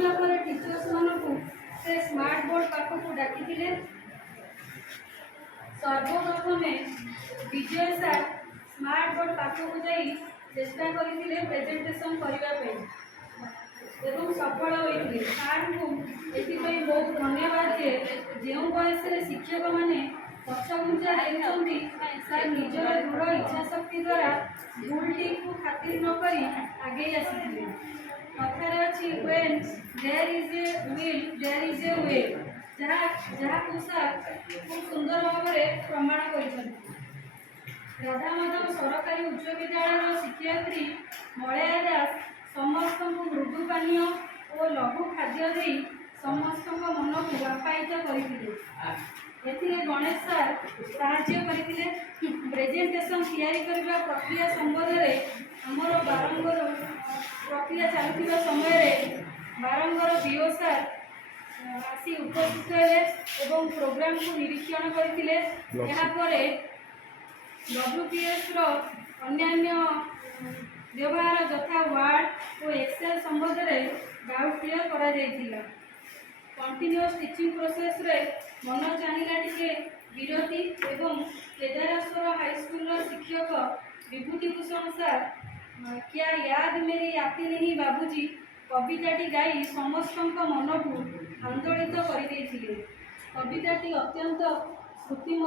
शुणिला पर टीचर्स मानू से स्मार्ट बोर्ड पाखक डाकी सर्वप्रथम विजय सार स्मार्ट बोर्ड पाखक जाई चेष्टा करते प्रेजेंटेशन करने एवं सफल होते सार को एपाई बहुत धन्यवाद जे जो बयस शिक्षक मैंने पछघुंचा देखते सार निजर दृढ़ इच्छाशक्ति द्वारा भूलटी को खातिर नक आगे आसी कथार अच्छी when there is a will there is a way जहाँ सार खूब सुंदर भाव में प्रमाण कर राधा माधव सरकारी उच्च विद्यालय शिक्षयित्री मलया दास समस्त मृदु पानीय और लघु खाद्य दे समस्त मन को आप्यायित करते गणेश सार साहाय्य प्रेजेंटेशन तैयारी प्रक्रिया संबंध में आमर बारंगर प्रक्रिया चलुवा समय बारंगर बीओ सार आसी उपस्थित हुए प्रोग्राम को निरीक्षण करते WPS अन्यान्य व्यवहार यथा वार्ड और एक्सेल संबंध में डाउट क्लियर करा जाइतिला। कंटिन्यूअस टीचिंग प्रोसेस रे मन चाहिला टिके विरति एवं केदारेश्वर हाई स्कूल शिक्षक विभूति भूषण सर क्या याद मेरी आती नहीं बाबूजी कविताटी गाई समस्त मन को आंदोलित कर कविताटी अत्यंत श्रुति